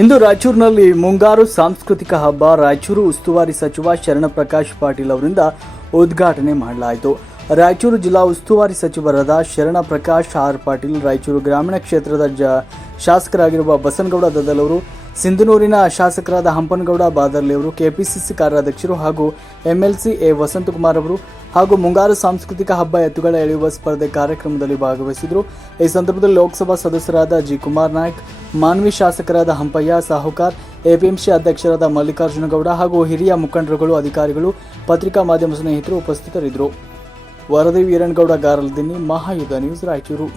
ಇಂದು ರಾಯಚೂರಿನಲ್ಲಿ ಮುಂಗಾರು ಸಾಂಸ್ಕೃತಿಕ ಹಬ್ಬ. ರಾಯಚೂರು ಉಸ್ತುವಾರಿ ಸಚಿವ ಶರಣಪ್ರಕಾಶ್ ಪಾಟೀಲ್ ಅವರಿಂದ ಉದ್ಘಾಟನೆ ಮಾಡಲಾಯಿತು. ರಾಯಚೂರು ಜಿಲ್ಲಾ ಉಸ್ತುವಾರಿ ಸಚಿವರಾದ ಶರಣ ಪ್ರಕಾಶ್ ಆರ್ ಪಾಟೀಲ್, ರಾಯಚೂರು ಗ್ರಾಮೀಣ ಕ್ಷೇತ್ರದ ಜ ಶಾಸಕರಾಗಿರುವ ಬಸನಗೌಡ ಅವರು ಸಿಂಧನೂರಿನ ಶಾಸಕರಾದ ಹಂಪನಗೌಡ ಬಾದರ್ಲಿ ಅವರು, ಕೆಪಿಸಿಸಿ ಕಾರ್ಯಾಧ್ಯಕ್ಷರು ಹಾಗೂ ಎಂಎಲ್ಸಿ ಎ ವಸಂತಕುಮಾರ್ ಅವರು ಹಾಗೂ ಮುಂಗಾರು ಸಾಂಸ್ಕೃತಿಕ ಹಬ್ಬ ಎತ್ತುಗಳ ಎಳೆಯುವ ಸ್ಪರ್ಧೆ ಕಾರ್ಯಕ್ರಮದಲ್ಲಿ ಭಾಗವಹಿಸಿದರು. ಈ ಸಂದರ್ಭದಲ್ಲಿ ಲೋಕಸಭಾ ಸದಸ್ಯರಾದ ಜಿ ಕುಮಾರ್ ನಾಯ್ಕ್, ಮಾನ್ವಿ ಶಾಸಕರಾದ ಹಂಪಯ್ಯ ಸಾಹುಕಾರ್, ಎಪಿಎಂಸಿ ಅಧ್ಯಕ್ಷರಾದ ಮಲ್ಲಿಕಾರ್ಜುನಗೌಡ ಹಾಗೂ ಹಿರಿಯ ಮುಖಂಡರುಗಳು, ಅಧಿಕಾರಿಗಳು, ಪತ್ರಿಕಾ ಮಾಧ್ಯಮ ಸ್ನೇಹಿತರು ಉಪಸ್ಥಿತರಿದ್ದರು. ವರದಿ ವೀರಣ್ಗೌಡ ಗಾರಲ್ದಿನ್ನಿ, ಮಹಾಯುಧ ನ್ಯೂಸ್ ರಾಯಚೂರು.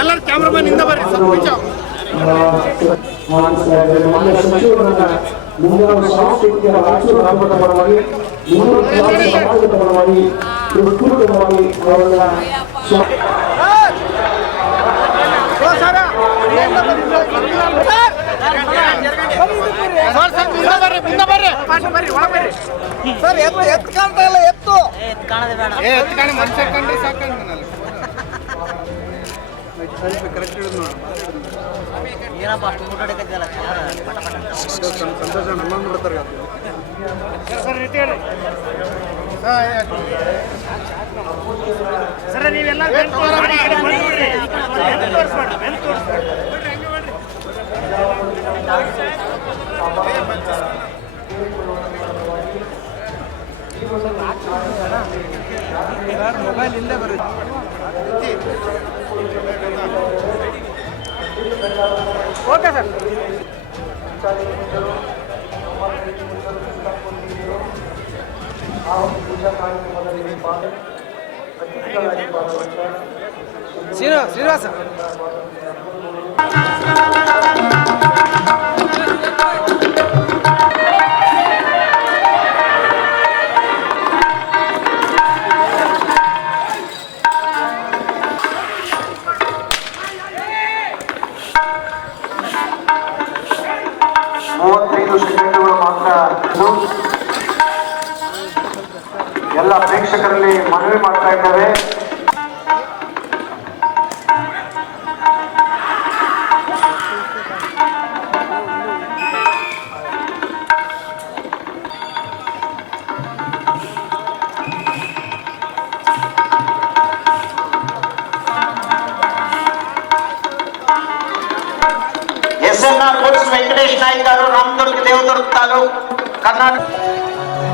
ಎಲ್ಲರೂ ಕ್ಯಾಮ್ರಾಮನ್ ಇಂದ ಬರ್ರಿ. ಸ್ವಲ್ಪ ನಿಮಿಷ ಮುಂದಿನ ಸಾಂಸ್ಕೃತಿಕ ರಾಷ್ಟ್ರೀಯ ಹಬ್ಬದ ಪರವಾಗಿ ಮುಂದಿನ ಸಮಾಜದ ಸರ್ ಎತ್ತು ಎತ್ತು ಕಾಣ್ತಾ ಇಲ್ಲ ಎತ್ತು ಮನುಷ್ಯ ಕಂಡ್ರೆ ಸಾಕಂಡ್ ಕರೆಕ್ಟ್ ಹಿಡಿಕತ್ತಿಲ್ಲ ಸರ್ ನೀವೆಲ್ಲ ಸರ್ ನೀವೆಲ್ಲ ಓಕೆ శ్రీనివాస శ్రీనివాస ಎಲ್ಲ ಪ್ರೇಕ್ಷಕರಲ್ಲಿ ಮನವಿ ಮಾಡ್ತಾ ಇದ್ದಾರೆ. ಎಸ್ಎನ್ಆರ್ ಕೋರ್ಸ್ ವೆಂಕಟೇಶ್ ನಾಯ್ಕ గారు ರಾಮದುರ್ಗ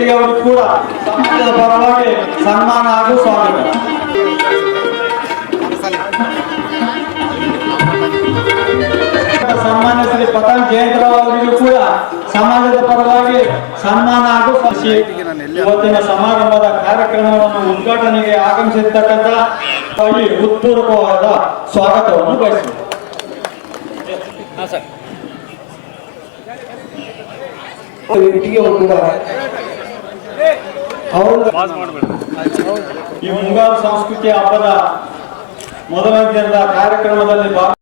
ಕರ್ನಾಟಕ ಅವರು ಕೂಡ ಸಮಾಜದ ಪರವಾಗಿ ಸನ್ಮಾನ ಹಾಗೂ ಸ್ವಾಗತ. ಸನ್ಮಾನ್ಯ ಶ್ರೀ ಪತನ್ ಜಯಂತರಾವ್ ಅವರಿಗೂ ಕೂಡ ಸಮಾಜದ ಪರವಾಗಿ ಸನ್ಮಾನ ಹಾಗೂ ಇವತ್ತಿನ ಸಮಾರಂಭದ ಕಾರ್ಯಕ್ರಮವನ್ನು ಉದ್ಘಾಟನೆಗೆ ಆಗಮಿಸಿರ್ತಕ್ಕಂಥ ಅಲ್ಲಿ ಹೃತ್ಪೂರ್ವಕವಾದ ಸ್ವಾಗತವನ್ನು ಬಯಸಿದರು ವ್ಯಕ್ತಿಗಳು ಕೂಡ ಈ ಮುಂಗಾರು ಸಂಸ್ಕೃತಿ ಹಬ್ಬದ ಮೊದಲ ದಿನದ ಕಾರ್ಯಕ್ರಮದಲ್ಲಿ ಭಾಗ